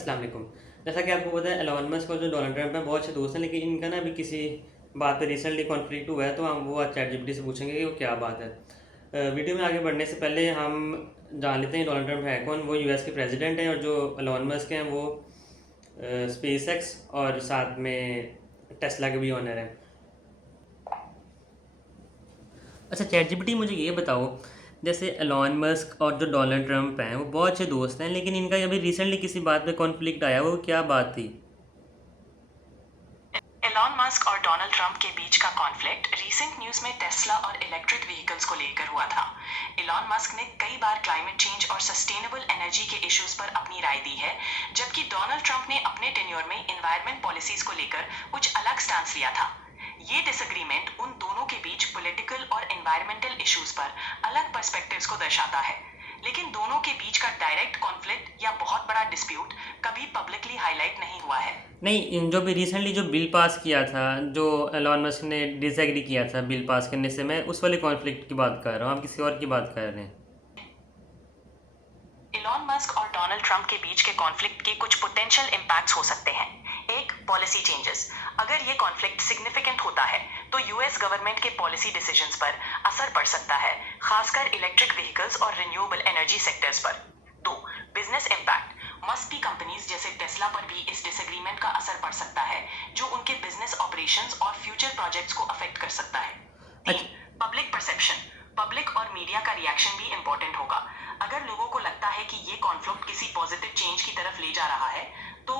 अस्सलाम वालेकुम। जैसा कि आपको पता है एलोन मस्क और जो डोनाल्ड ट्रंप हैं बहुत अच्छे दोस्त हैं, लेकिन इनका ना अभी किसी बात पे रिसेंटली कॉन्फ्लिक्ट हुआ है, तो हम वो आज चैट जीपीटी से पूछेंगे कि वो क्या बात है। वीडियो में आगे बढ़ने से पहले हम जान लेते हैं डोनाल्ड ट्रंप है कौन। वो यूएस के प्रेसिडेंट हैं, और जो एलोन मस्क हैं वो स्पेस एक्स और साथ में टेस्ला के भी ओनर हैं। अच्छा चैट जीपीटी, मुझे ये बताओ, जैसे एलॉन मस्क और जो डोनाल्ड ट्रंप हैं वो बहुत अच्छे दोस्त हैं, लेकिन इनका अभी रिसेंटली किसी बात पे कॉन्फ्लिक्ट आया, वो क्या बात थी? एलॉन मस्क और डोनाल्ड ट्रंप के बीच का कॉन्फ्लिक्ट रीसेंट न्यूज में टेस्ला और इलेक्ट्रिक व्हीकल्स को लेकर हुआ था। एलॉन मस्क ने कई बार क्लाइमेट चेंज और सस्टेनेबल एनर्जी के इश्यूज पर अपनी राय दी है, जबकि डोनाल्ड ट्रंप ने अपने टेन्योर में एनवायरमेंट पॉलिसीज को लेकर कुछ अलग स्टैंड लिया था। ये डिसएग्रीमेंट उन दोनों के बीच पॉलिटिकल और एनवायरमेंटल इश्यूज पर अलग पर्सपेक्टिव्स को दर्शाता है, लेकिन दोनों के बीच का डायरेक्ट कॉन्फ्लिक्ट या बहुत बड़ा डिस्प्यूट कभी पब्लिकली हाईलाइट नहीं हुआ है। नहीं, जो भी रिसेंटली जो बिल पास किया था, जो एलॉन मस्क ने डिसएग्री किया था बिल पास करने से, मैं उस वाले कॉन्फ्लिक्ट की बात कर रहा हूँ, आप किसी और की बात कर रहे हैं। इलॉन मस्क और डोनाल्ड ट्रंप के बीच के कॉन्फ्लिक्ट के कुछ पोटेंशियल इम्पैक्ट्स हो सकते हैं। एक, पॉलिसी चेंजेस। अगर ये कॉन्फ्लिक्ट सिग्निफिकेंट होता है तो यूएस गवर्नमेंट के पॉलिसी डिसीजंस पर असर पड़ सकता है, खासकर इलेक्ट्रिक व्हीकल्स और रिन्यूएबल एनर्जी सेक्टर्स पर। दो, बिजनेस इम्पैक्ट। मस्ट की कंपनीज जैसे टेस्ला पर भी इस डिसएग्रीमेंट का असर पड़ सकता है, जो उनके बिजनेस ऑपरेशंस और फ्यूचर प्रोजेक्ट्स को अफेक्ट कर सकता है। तीन, अच्छा। Public perception. पब्लिक और मीडिया का रिएक्शन भी इंपॉर्टेंट होगा। अगर लोगों को लगता है कि ये कॉन्फ्लिक्ट किसी पॉजिटिव चेंज की तरफ ले जा रहा है, तो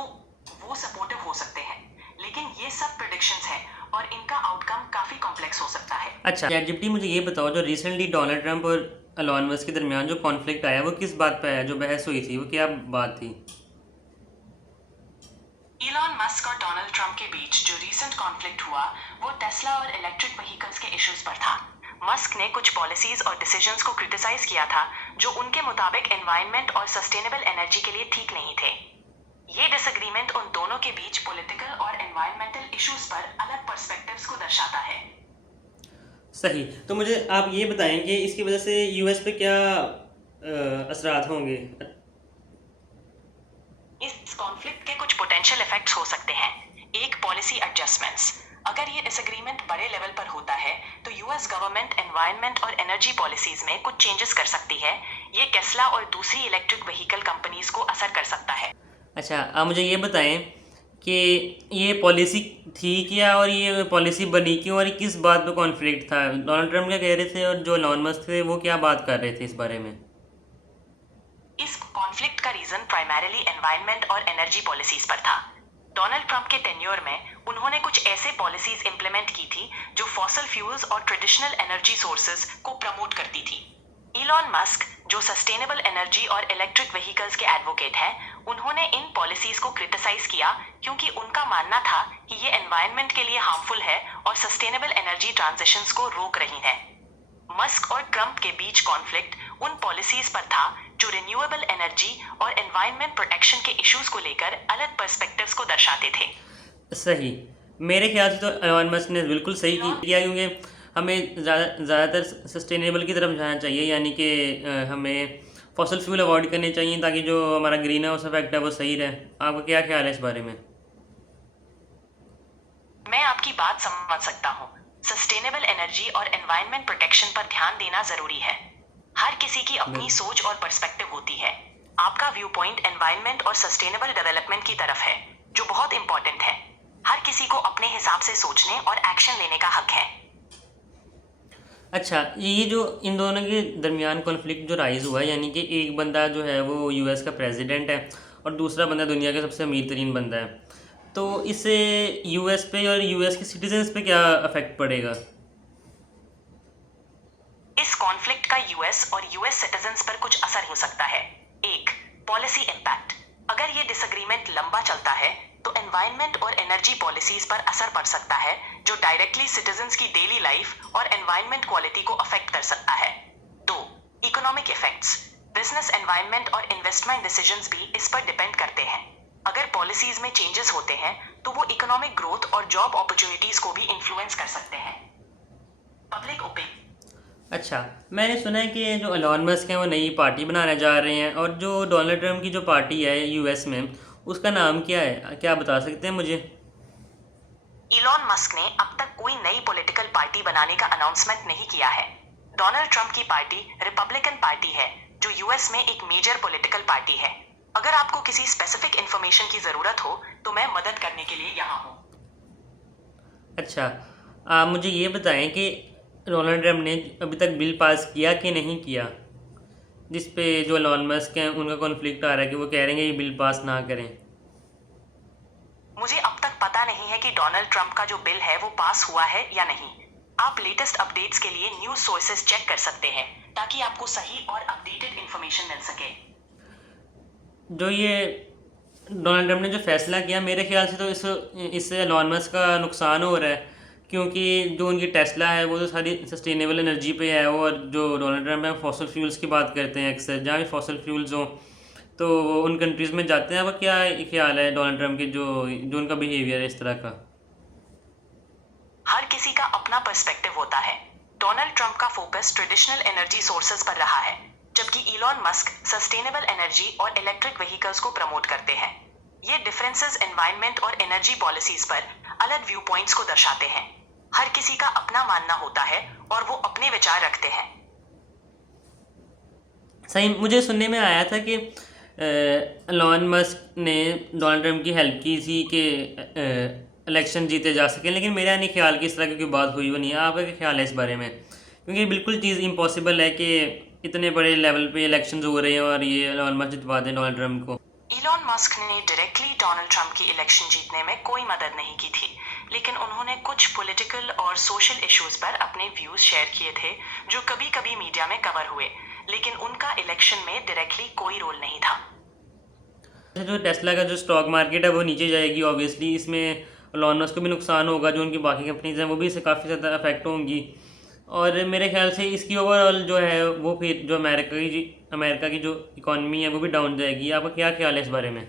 वो सपोर्टिव हो सकते हैं, लेकिन ये सब प्रेडिक्शंस हैं और इनका आउटकम काफी कॉम्प्लेक्स हो सकता है। अच्छा चैट जीपीटी, मुझे ये बताओ, जो रिसेंटली डोनाल्ड ट्रंप और एलॉन मस्क के दरमियान जो कॉन्फ्लिक्ट आया, वो किस बात पे आया? जो बहस हुई थी वो क्या बात थी? इलॉन मस्क और डोनाल्ड ट्रंप के बीच जो रीसेंट कॉन्फ्लिक्ट हुआ, वो टेस्ला और इलेक्ट्रिक व्हीकल्स के इश्यूज पर था। मस्क ने कुछ पॉलिसीज और डिसीजंस को क्रिटिसाइज किया था, जो उनके मुताबिक एनवायरनमेंट और सस्टेनेबल एनर्जी के लिए ठीक नहीं थे। ये डिसएग्रीमेंट उन दोनों के बीच पॉलिटिकल और एनवायरमेंटल इश्यूज पर अलग पर्सपेक्टिव्स को दर्शाता है। सही। तो मुझे आप ये बताएंगे इसकी वजह से यूएस पे क्या असरात होंगे? इस कॉन्फ्लिक्ट के कुछ पोटेंशियल इफेक्ट्स हो सकते हैं। एक, पॉलिसी एडजस्टमेंट्स। अगर ये डिसएग्रीमेंट बड़े लेवल पर होता है तो यूएस गवर्नमेंट एनवायरनमेंट और एनर्जी पॉलिसीज में कुछ चेंजेस कर सकती है। ये टेस्ला और दूसरी इलेक्ट्रिक व्हीकल कंपनीज को असर कर सकता है। अच्छा, आप मुझे ये बताएं कि ये पॉलिसी थी क्या, और ये पॉलिसी बनी क्यों, और ये किस बात पे कॉन्फ्लिक्ट था? डोनाल्ड ट्रंप क्या कह रहे थे, और जो एलॉन मस्क थे वो क्या बात कर रहे थे इस बारे में? इस कॉन्फ्लिक्ट का रीजन प्राइमरीली एनवायरनमेंट और एनर्जी पॉलिसीज पर था। डोनाल्ड ट्रंप के टेन्योर में उन्होंने कुछ ऐसे पॉलिसीज इंप्लीमेंट की थी जो फॉसल फ्यूल्स और ट्रेडिशनल एनर्जी सोर्सेज को प्रमोट करती थी। इलॉन मस्क, जो सस्टेनेबल एनर्जी और इलेक्ट्रिक व्हीकल्स के एडवोकेट हैं, उन्होंने इन पॉलिसीज को क्रिटिसाइज किया क्योंकि उनका मानना था कि ये एनवायरनमेंट के लिए हार्मफुल है और सस्टेनेबल एनर्जी ट्रांजिशंस को रोक रही हैं। मस्क और ट्रंप के बीच कॉन्फ्लिक्ट उन पॉलिसीज पर था जो रिन्यूएबल एनर्जी और एनवायरनमेंट प्रोटेक्शन के इश्यूज को लेकर अलग पर्सपेक्टिव्स को दर्शाते थे। सही। मेरे ख्याल से तो एलॉन मस्क ने बिल्कुल सही किया, क्योंकि हमें ज़्यादातर सस्टेनेबल की तरफ जाना चाहिए, यानी कि हमें फॉसल फ्यूल अवॉइड करने चाहिए, ताकि जो हमारा ग्रीन हाउस इफेक्ट है वो सही रहे। आपका क्या ख्याल है इस बारे में? मैं आपकी बात समझ सकता हूँ। सस्टेनेबल एनर्जी और एनवायरनमेंट प्रोटेक्शन पर ध्यान देना जरूरी है। हर किसी की अपनी सोच और पर्सपेक्टिव होती है। आपका व्यू पॉइंट एनवायरनमेंट और सस्टेनेबल डेवलपमेंट की तरफ है, जो बहुत इंपॉर्टेंट है। हर किसी को अपने हिसाब से सोचने और एक्शन लेने का हक है। अच्छा, ये जो इन दोनों के दरमियान कॉन्फ्लिक्ट जो राइज हुआ है, यानी कि एक बंदा जो है वो यूएस का प्रेसिडेंट है और दूसरा बंदा दुनिया का सबसे अमीर तरीन बंदा है, तो इससे यूएस पे और यूएस के सिटीजन्स पे क्या अफेक्ट पड़ेगा? इस कॉन्फ्लिक्ट का यूएस और यूएस सिटीजन्स पर कुछ असर हो सकता है। एक, पॉलिसी इम्पैक्ट। अगर ये डिसएग्रीमेंट लंबा चलता है तो एनवायरनमेंट और एनर्जी पॉलिसीज पर असर पड़ सकता है, जो डायरेक्टली सिटीजन्स की डेली लाइफ और एनवायरनमेंट क्वालिटी को अफेक्ट कर सकता है। दो, इकोनॉमिक इफेक्ट्स। बिजनेस एनवायरनमेंट और इन्वेस्टमेंट डिसीजंस भी इस पर डिपेंड करते हैं। अगर पॉलिसीज में चेंजेस होते हैं तो वो इकोनॉमिक ग्रोथ और जॉब अपॉर्चुनिटीज को भी इन्फ्लुएंस कर सकते हैं। Public opinion. अच्छा, मैंने सुना है कि जो एलॉन मस्क हैं वो नई पार्टी बनाने जा रहे हैं, और जो डोनाल्ड ट्रंप की जो पार्टी है यूएस में, उसका नाम क्या है, क्या बता सकते हैं मुझे? इलॉन मस्क ने अब तक कोई नई पॉलिटिकल पार्टी बनाने का अनाउंसमेंट नहीं किया है। डोनाल्ड ट्रंप की पार्टी रिपब्लिकन पार्टी है, जो यूएस में एक मेजर पॉलिटिकल पार्टी है। अगर आपको किसी स्पेसिफिक इंफॉर्मेशन की जरूरत हो तो मैं मदद करने के लिए यहाँ हूँ। अच्छा, आप मुझे ये बताएं कि डोनाल्ड ट्रंप ने अभी तक बिल पास किया कि नहीं किया, जिस पे जो एलन मस्क हैं उनका कॉन्फ्लिक्ट आ रहा है कि वो कह रहे हैं ये बिल पास ना करें। मुझे अब तक पता नहीं है कि डोनाल्ड ट्रंप का जो बिल है वो पास हुआ है या नहीं। आप लेटेस्ट अपडेट्स के लिए न्यूज सोर्सेज चेक कर सकते हैं ताकि आपको सही और अपडेटेड इंफॉर्मेशन मिल सके। जो ये डोनाल्ड ट्रंप ने जो फैसला किया, मेरे ख्याल से तो इससे एलन मस्क का नुकसान हो रहा है, क्योंकि जो उनकी टेस्ला है वो तो सारी सस्टेनेबल एनर्जी पे है, और जो डोनाल्ड ट्रंप है फॉसल फ्यूल्स की बात करते हैं अक्सर। जहाँ भी फॉसल फ्यूल्स हों तो वो उन कंट्रीज़ में जाते हैं। आपका क्या ख्याल है डोनाल्ड ट्रंप के जो जो उनका बिहेवियर है इस तरह का? हर किसी का अपना पर्सपेक्टिव होता है। डोनाल्ड ट्रंप का फोकस ट्रेडिशनल एनर्जी सोर्सेज पर रहा है, जबकि इलॉन मस्क सस्टेनेबल एनर्जी और इलेक्ट्रिक व्हीकल्स को प्रमोट करते हैं। ये डिफरेंसेस एनवायरनमेंट और एनर्जी पॉलिसीज पर अलग व्यू पॉइंट्स को दर्शाते हैं। हर किसी का अपना मानना होता है और वो अपने विचार रखते हैं। सही, मुझे सुनने में आया था कि एलन मस्क ने डोनाल्ड ट्रंप की हेल्प की थी कि इलेक्शन जीते जा सकें, लेकिन मेरा नहीं ख्याल कि इस तरह की कोई बात हुई वो नहीं है। आपका क्या ख्याल है इस बारे में? क्योंकि बिल्कुल चीज़ इम्पॉसिबल है कि इतने बड़े लेवल पे इलेक्शंस हो रहे हैं और ये एलन मस्क जितवा दें डोनाल्ड ट्रंप को। इलॉन मस्क ने डायरेक्टली डोनाल्ड ट्रंप की इलेक्शन जीतने में कोई मदद नहीं की थी, लेकिन उन्होंने कुछ पॉलिटिकल और सोशल इश्यूज पर अपने व्यूज शेयर किए थे जो कभी कभी मीडिया में कवर हुए, लेकिन उनका इलेक्शन में डायरेक्टली कोई रोल नहीं था। जो टेस्ला का जो स्टॉक मार्केट है वो नीचे जाएगी ऑब्वियसली, इसमें एलन मस्क को भी नुकसान होगा, जो उनकी बाकी कंपनीज हैं वो भी इससे काफ़ी ज़्यादा अफेक्ट होंगी। और मेरे ख्याल से इसकी ओवरऑल जो है वो फिर जो अमेरिका की जो इकॉनमी है वो भी डाउन जाएगी। आपका क्या ख्याल है इस बारे में?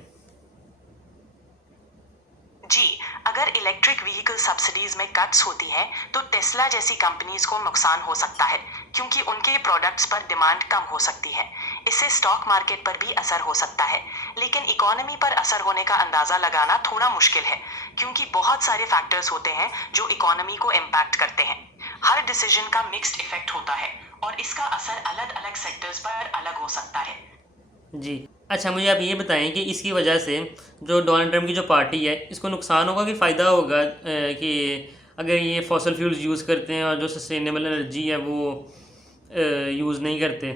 जी, अगर इलेक्ट्रिक व्हीकल सब्सिडीज में कट्स होती हैं तो टेस्ला जैसी कंपनीज को नुकसान हो सकता है, क्योंकि उनके प्रोडक्ट्स पर डिमांड कम हो सकती है। इससे स्टॉक मार्केट पर भी असर हो सकता है, लेकिन इकोनॉमी पर असर होने का अंदाजा लगाना थोड़ा मुश्किल है, क्योंकि बहुत सारे फैक्टर्स होते हैं जो इकोनॉमी को इम्पैक्ट करते हैं। हर डिसीजन का मिक्स्ड इफेक्ट होता है और इसका असर अलग अलग सेक्टर्स पर अलग हो सकता है। जी, अच्छा, मुझे आप ये बताएं कि इसकी वजह से जो डोनाल्ड ट्रंप की जो पार्टी है इसको नुकसान होगा कि फ़ायदा होगा, कि अगर ये फॉसल फ्यूल्स यूज़ करते हैं और जो सस्टेनेबल एनर्जी है वो यूज़ नहीं करते?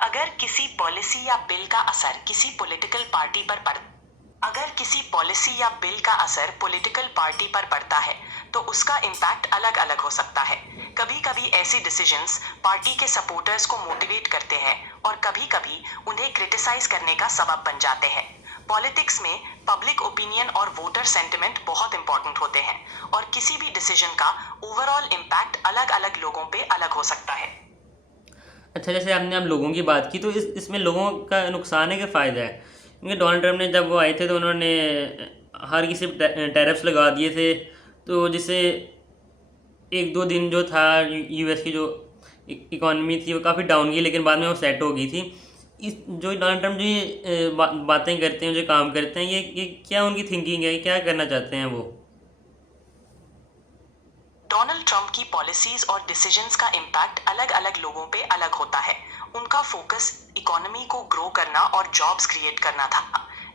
अगर किसी पॉलिसी या बिल का असर किसी पॉलिटिकल पार्टी पर पड़ता है तो उसका इम्पैक्ट अलग अलग हो सकता है। कभी कभी ऐसे डिसीजंस पार्टी के सपोर्टर्स को मोटिवेट करते हैं और कभी कभी उन्हें क्रिटिसाइज करने का सबब बन जाते हैं। पॉलिटिक्स में पब्लिक ओपिनियन और वोटर सेंटिमेंट बहुत इंपॉर्टेंट होते हैं और किसी भी डिसीजन का ओवरऑल इम्पैक्ट अलग अलग लोगों पे अलग हो सकता है। अच्छा, जैसे आपने अब लोगों की बात की, तो इसमें लोगों का नुकसान है कि फ़ायदा है? क्योंकि डोनाल्ड ट्रंप ने जब वो आए थे तो उन्होंने हर किसी टैरिफ्स लगा दिए थे, तो जिससे एक दो दिन जो था यूएस की जो इकॉनमी थी वो काफ़ी डाउन गई, लेकिन बाद में वो सेट हो गई थी। इस जो डोनाल्ड ट्रंप जो ये बातें करते हैं, जो काम करते हैं, ये क्या उनकी थिंकिंग है, क्या करना चाहते हैं वो? डोनाल्ड ट्रंप की पॉलिसीज और डिसीजंस का इम्पैक्ट अलग अलग लोगों पे अलग होता है। उनका फोकस इकोनॉमी को ग्रो करना और जॉब्स क्रिएट करना था,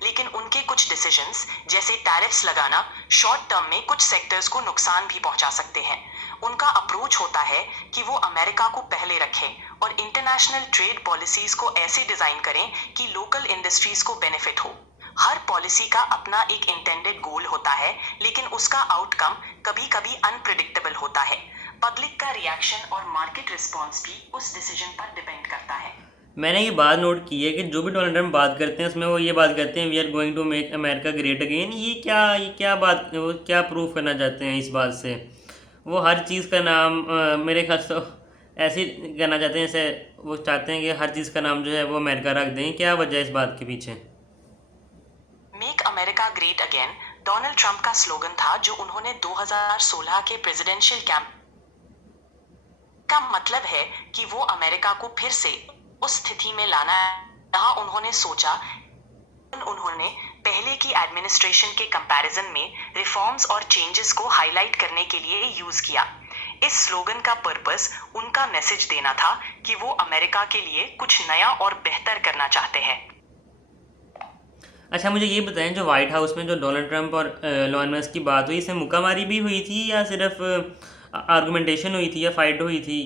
लेकिन उनके कुछ डिसीजंस जैसे टैरिफ्स लगाना शॉर्ट टर्म में कुछ सेक्टर्स को नुकसान भी पहुंचा सकते हैं। उनका अप्रोच होता है कि वो अमेरिका को पहले रखें और इंटरनेशनल ट्रेड पॉलिसीज को ऐसे डिजाइन करें कि लोकल इंडस्ट्रीज को बेनिफिट हो। हर पॉलिसी का अपना एक इंटेंडेड गोल होता है, लेकिन उसका आउटकम कभी कभी अनप्रिडिक्टेबल होता है। पब्लिक का रिएक्शन और मार्केट रिस्पॉन्स भी उस डिसीजन पर डिपेंड करता है। मैंने ये बात नोट की है कि जो भी डोनाल्ड ट्रंप बात करते हैं उसमें वो ये बात करते हैं we are going to make America great again. ये क्या बात, वो क्या प्रूव करना चाहते हैं इस बात से? वो हर चीज़ का नाम मेरे ख्याल से ऐसे ही करना चाहते हैं, जैसे वो चाहते हैं कि हर चीज़ का नाम जो है वो अमेरिका रख दें। क्या वजह है इस बात के पीछे? Make America great again Donald Trump का स्लोगन था, जो उन्होंने 2016 के प्रेसिडेंशियल कैंप का मतलब है कि वो अमेरिका को फिर से उस स्थिति में लाना जहां उन्होंने सोचा उन्होंने पहले की एडमिनिस्ट्रेशन के कंपैरिजन में रिफॉर्म्स और चेंजेस को हाईलाइट करने के लिए यूज किया। इस स्लोगन का पर्पस उनका मैसेज देना था कि वो अमेरिका के लिए कुछ नया और बेहतर करना चाहते हैं। अच्छा, मुझे ये बताएं, जो वाइट हाउस में जो डोनाल्ड ट्रंप और एलन मस्क की बात हुई, इसमें मुक्कामारी भी हुई थी या सिर्फ आर्गुमेंटेशन हुई थी या फाइट हुई थी?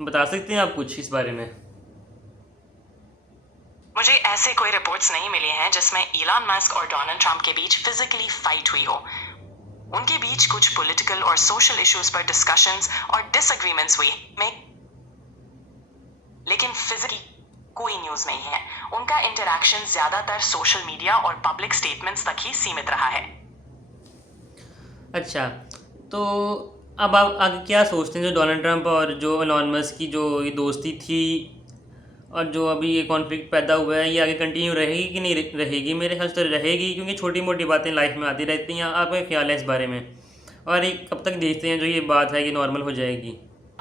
बता सकते हैं आप कुछ इस बारे में? मुझे ऐसे कोई रिपोर्ट्स नहीं मिली हैं जिसमें इलॉन मस्क और डोनाल्ड ट्रंप के बीच फिजिकली फाइट हुई हो। उनके बीच कुछ पॉलिटिकल और सोशल इश्यूज पर डिस्कशंस और डिसएग्रीमेंट्स हुई लेकिन फिजिकली कोई न्यूज नहीं है। उनका इंटरैक्शन ज्यादातर सोशल मीडिया और पब्लिक स्टेटमेंट्स तक ही सीमित रहा है। अच्छा, तो अब आप आगे क्या सोचते हैं, जो डोनाल्ड ट्रंप और जो एलन मस्क की जो ये दोस्ती थी और जो अभी ये कॉन्फ्लिक्ट पैदा हुआ है, ये आगे कंटिन्यू रहेगी कि नहीं रहेगी? मेरे ख्याल से तो रहेगी, क्योंकि छोटी मोटी बातें लाइफ में आती रहती हैं। आपका क्या ख्याल है इस बारे में? और ये कब तक देखते हैं जो ये बात है ये नॉर्मल हो जाएगी?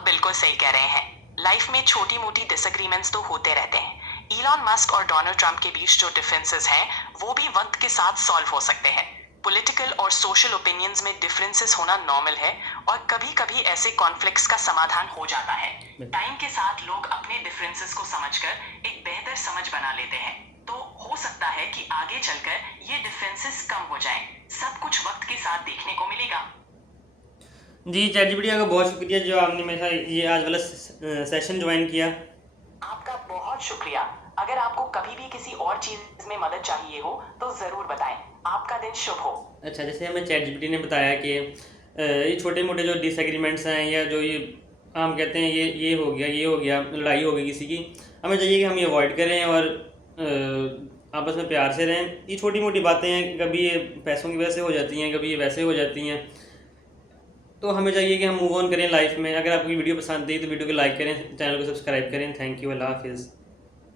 बिल्कुल सही कह रहे हैं। लाइफ में छोटी मोटी डिसएग्रीमेंट्स तो होते रहते हैं। इलॉन मस्क और डोनाल्ड ट्रंप के बीच जो डिफरेंसेस हैं वो भी वक्त के साथ सॉल्व हो सकते हैं। पॉलिटिकल और सोशल ओपिनियंस में डिफरेंसेस होना नॉर्मल है और कभी कभी ऐसे कॉन्फ्लिक्ट्स का समाधान हो जाता है। टाइम के साथ लोग अपने डिफरेंसेस को समझकर एक बेहतर समझ बना लेते हैं। तो हो सकता है कि आगे चलकर ये डिफरेंसेस कम हो जाएं। सब कुछ वक्त के साथ देखने को मिलेगा। जी, चैटजीपीटी का बहुत शुक्रिया जो आपने मेरा ये आज वाला सेशन ज्वाइन किया। आपका बहुत शुक्रिया। अगर आपको कभी भी किसी और चीज में मदद चाहिए हो तो जरूर बताएं। आपका दिन शुभ हो। अच्छा, जैसे हमें चैटजीपीटी ने बताया कि ये छोटे मोटे जो डिसएग्रीमेंट्स हैं या जो ये हम कहते हैं ये हो गया लड़ाई हो गई किसी की, हमें चाहिए कि हम ये अवॉइड करें और आपस में प्यार से रहें। ये छोटी मोटी बातें हैं, कभी ये पैसों की वजह से हो जाती हैं, कभी ये वैसे हो जाती हैं, तो हमें चाहिए कि हम मूव ऑन करें लाइफ में। अगर आपको वीडियो पसंद आई तो वीडियो को लाइक करें, चैनल को सब्सक्राइब करें। थैंक यू, अल्लाह हाफिज़।